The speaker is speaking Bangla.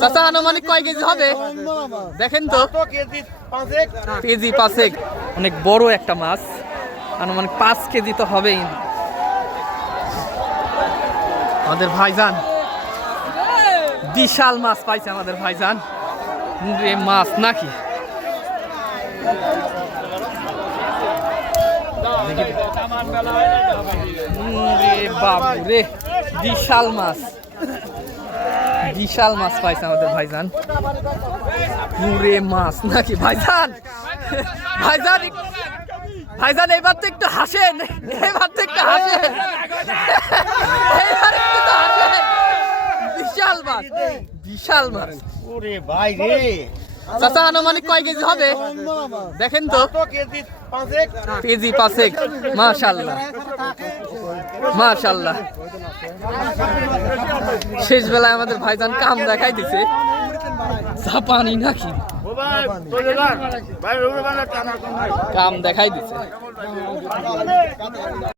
চাচা আনুমানিক কয় কেজি হবে দেখেন তো? কেজি 5। অনেক বড় একটা মাছ, আনুমানিক 5 কেজি তো হবেই। আমাদের ভাইজান বিশাল মাছ পাইছে, আমাদের ভাইজান মাছ নাকি বাবরে, বিশাল মাছ, বিশাল মাছ পাইছে আমাদের ভাইজান। পুরে মাছ নাকি ভাইজান? ভাইজান ভাইজান এবার তো একটু হাসেন, এবার তো একটু হাসেন, এবার একটু তো হাসেন। বিশাল মাছ, বিশাল মাছ। ওরে ভাই রে, চাচা আনুমানিক কয় কেজি হবে দেখেন তো? কেজি 5। মাশাআল্লাহ, মাশাআল্লাহ। শেষ বেলায় আমাদের ভাইজান কাম দেখাই দিছে। জাপানি নাকি কাম দেখাই দিছে।